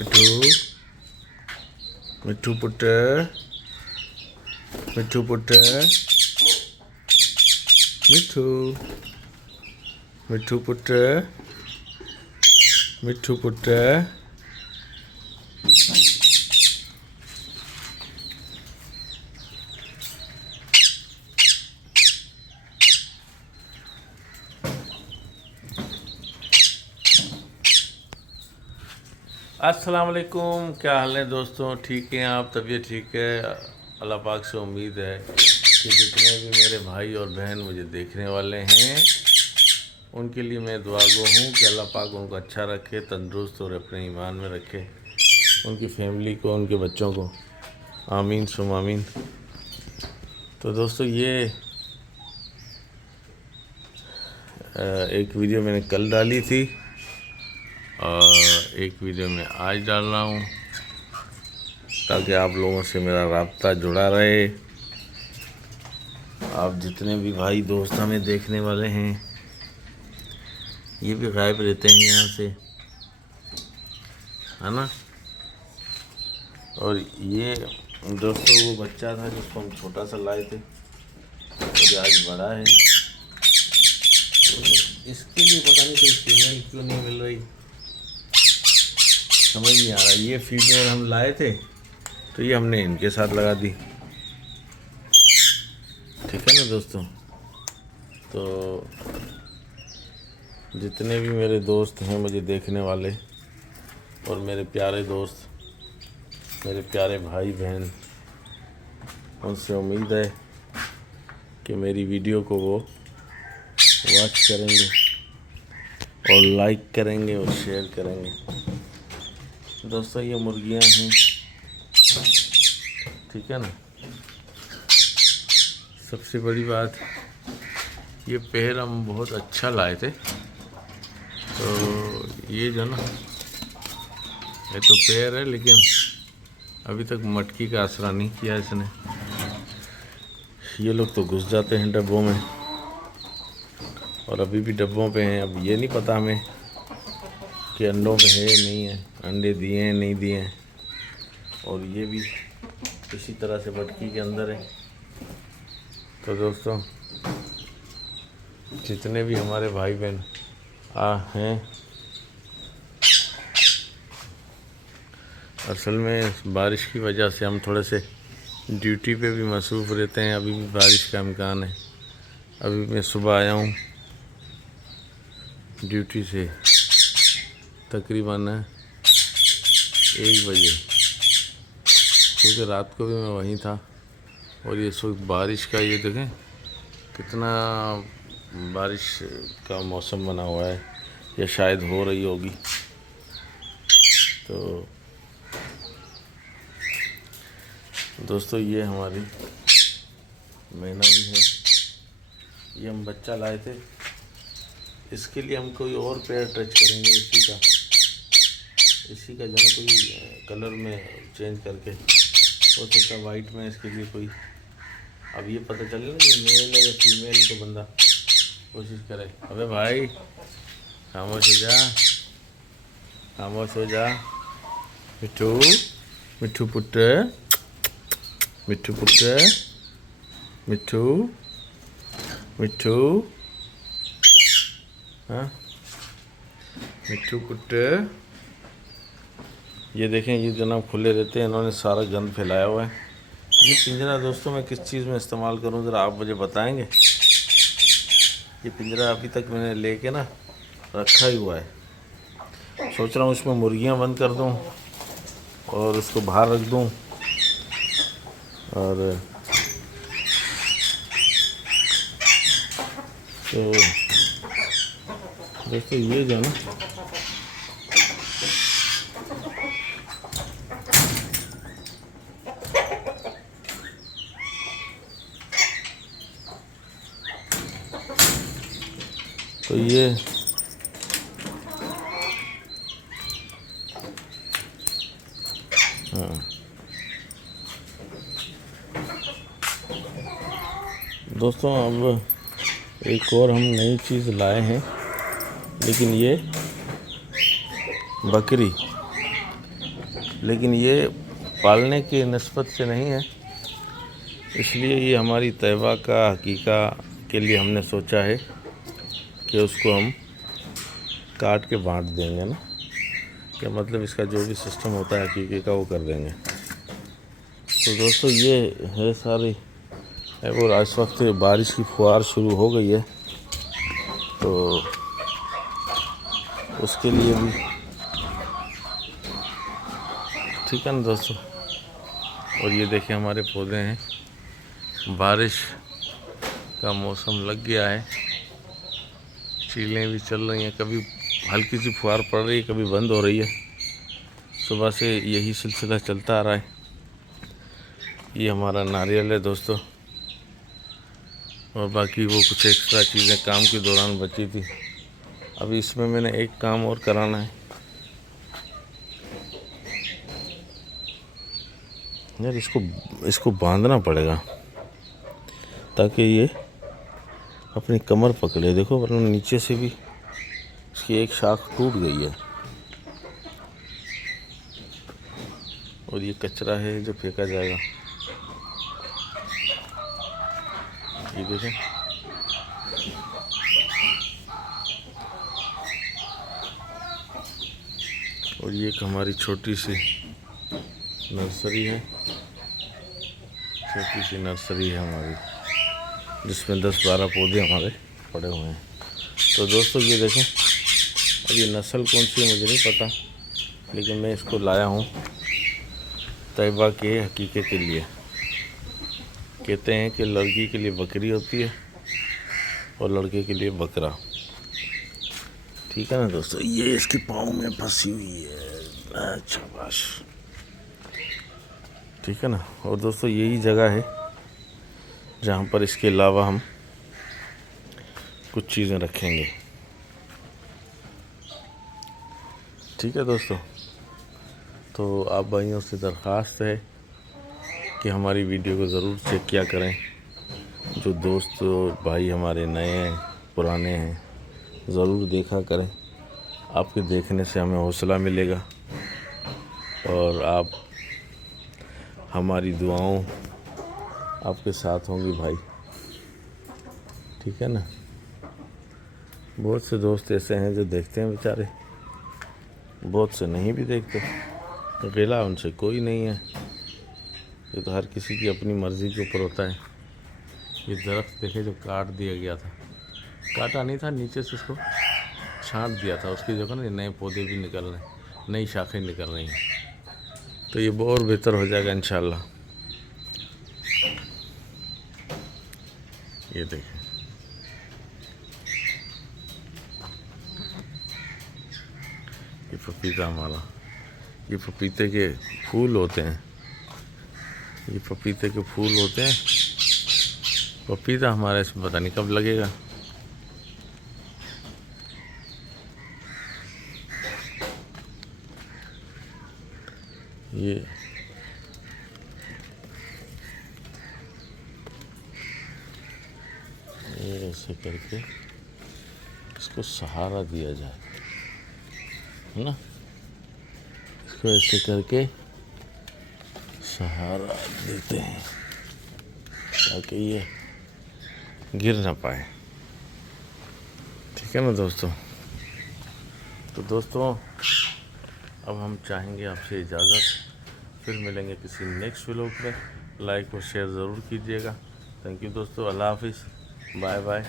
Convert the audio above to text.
मिठू मिठू put मिठू put मिठू मिठू put मिठू put. अस्सलाम वालेकुम, क्या हाल है दोस्तों? ठीक हैं आप? तबीयत ठीक है? अल्लाह पाक से उम्मीद है कि जितने भी मेरे भाई और बहन मुझे देखने वाले हैं उनके लिए मैं दुआगो हूँ कि अल्लाह पाक उनको अच्छा रखे, तंदुरुस्त और अपने ईमान में रखे, उनकी फैमिली को, उनके बच्चों को। आमीन सुम आमीन। तो दोस्तों ये एक वीडियो मैंने कल डाली थी और एक वीडियो में आज डाल रहा हूँ ताकि आप लोगों से मेरा राब्ता जुड़ा रहे। आप जितने भी भाई दोस्त हमें देखने वाले हैं, ये भी गायब रहते हैं यहाँ से, है ना। और ये दोस्तों वो बच्चा था जिसको हम छोटा सा लाए थे और आज बड़ा है। तो इसके लिए पता नहीं कोई फीमेल क्यों नहीं मिल रही, समझ नहीं आ रहा। ये फीमेल हम लाए थे तो ये हमने इनके साथ लगा दी, ठीक है ना दोस्तों। तो जितने भी मेरे दोस्त हैं मुझे देखने वाले और मेरे प्यारे दोस्त, मेरे प्यारे भाई बहन, उनसे उम्मीद है कि मेरी वीडियो को वो वॉच करेंगे और लाइक करेंगे और शेयर करेंगे। दोस्तों ये मुर्गियां हैं, ठीक है ना। सबसे बड़ी बात, ये पेड़ हम बहुत अच्छा लाए थे। तो ये जो ना, ये तो पेड़ है लेकिन अभी तक मटकी का आसरा नहीं किया इसने। ये लोग तो घुस जाते हैं डब्बों में और अभी भी डब्बों पे हैं। अब ये नहीं पता हमें कि अंडों पे है नहीं है, अंडे दिए हैं नहीं दिए हैं। और ये भी इसी तरह से मटकी के अंदर है। तो दोस्तों जितने भी हमारे भाई बहन हैं, असल में बारिश की वजह से हम थोड़े से ड्यूटी पे भी मसरूफ़ रहते हैं। अभी भी बारिश का इम्कान है। अभी मैं सुबह आया हूँ ड्यूटी से तकरीबन 1 बजे, क्योंकि रात को भी मैं वहीं था। और ये इस वक्त बारिश का, ये देखें कितना बारिश का मौसम बना हुआ है, या शायद हो रही होगी। तो दोस्तों ये हमारी मैना भी है। ये हम बच्चा लाए थे, इसके लिए हम कोई और पेड़ टच करेंगे। इसी का जो है कोई कलर में चेंज करके, हो सकता है वाइट में इसके लिए कोई। अब ये पता चले ना कि मेल है या फीमेल, तो बंदा कोशिश करे। अबे भाई खामोश हो जा, खामोश हो जा। मिठू मिठू पुट मिठू पुट मिठू मिठू, हाँ मिठू पुट। ये देखें, ये जनाब खुले रहते हैं, इन्होंने सारा गंद फैलाया हुआ है। ये पिंजरा दोस्तों मैं किस चीज़ में इस्तेमाल करूं, ज़रा आप मुझे बताएंगे। ये पिंजरा अभी तक मैंने लेके ना रखा ही हुआ है। सोच रहा हूँ इसमें मुर्गियां बंद कर दूं और उसको बाहर रख दूं। और तो दोस्तों ये जो ना, तो ये हाँ दोस्तों, अब एक और हम नई चीज़ लाए हैं, लेकिन ये बकरी लेकिन ये पालने की निस्बत से नहीं है, इसलिए ये हमारी तैयबा का हकीका के लिए हमने सोचा है कि उसको हम काट के बांट देंगे ना, क्या मतलब इसका जो भी सिस्टम होता है हकीके का वो कर देंगे। तो दोस्तों ये है सारी, और इस वक्त बारिश की फुहार शुरू हो गई है, तो उसके लिए भी ठीक है ना दोस्तों। और ये देखिए हमारे पौधे हैं, बारिश का मौसम लग गया है, चीलें भी चल रही हैं, कभी हल्की सी फुहार पड़ रही है, कभी बंद हो रही है। सुबह से यही सिलसिला चलता आ रहा है। ये हमारा नारियल है दोस्तों, और बाकी वो कुछ एक्स्ट्रा चीज़ें काम के दौरान बची थी। अभी इसमें मैंने एक काम और कराना है यार, इसको बांधना पड़ेगा ताकि ये अपनी कमर पकड़े। देखो वरना नीचे से भी इसकी एक शाख टूट गई है, और ये कचरा है जो फेंका जाएगा। ये देखें, और ये एक हमारी छोटी सी नर्सरी है, छोटी सी नर्सरी है हमारी, जिसमें 10-12 पौधे हमारे पड़े हुए हैं। तो दोस्तों ये देखें, अब ये नस्ल कौन सी है मुझे नहीं पता, लेकिन मैं इसको लाया हूँ तैयबा के हकीके के लिए। कहते हैं कि लड़की के लिए बकरी होती है और लड़के के लिए बकरा, ठीक है ना दोस्तों। ये इसके पाँव में फंसी हुई है, अच्छा बस ठीक है ना। और दोस्तों यही जगह है जहाँ पर इसके अलावा हम कुछ चीज़ें रखेंगे, ठीक है दोस्तों। तो आप भाइयों से दरख्वास्त है कि हमारी वीडियो को ज़रूर चेक किया करें। जो दोस्त भाई हमारे नए हैं पुराने हैं, ज़रूर देखा करें। आपके देखने से हमें हौसला मिलेगा, और आप हमारी दुआओं आपके साथ होंगी भाई, ठीक है ना। बहुत से दोस्त ऐसे हैं जो देखते हैं बेचारे, बहुत से नहीं भी देखते, गिला उनसे कोई नहीं है। ये तो हर किसी की अपनी मर्ज़ी के ऊपर होता है। ये दरख्त देखे जो काट दिया गया था, काटा नहीं था, नीचे से उसको छांट दिया था, उसकी जगह ना नए पौधे भी निकल रहे हैं, नई शाखें निकल रही हैं। तो ये बहुत बेहतर हो जाएगा इंशाल्लाह। ये देखें, ये पपीता हमारा, ये पपीते के फूल होते हैं, ये पपीते के फूल होते हैं। पपीता हमारा इसमें पता नहीं कब लगेगा। ये ऐसे करके इसको सहारा दिया जाए, है ना। इसको ऐसे करके सहारा देते हैं ताकि ये गिर ना पाए, ठीक है ना दोस्तों। तो दोस्तों अब हम चाहेंगे आपसे इजाज़त, फिर मिलेंगे किसी नेक्स्ट व्लॉग में। लाइक और शेयर ज़रूर कीजिएगा। थैंक यू दोस्तों, अल्लाह हाफिज़, बाय बाय।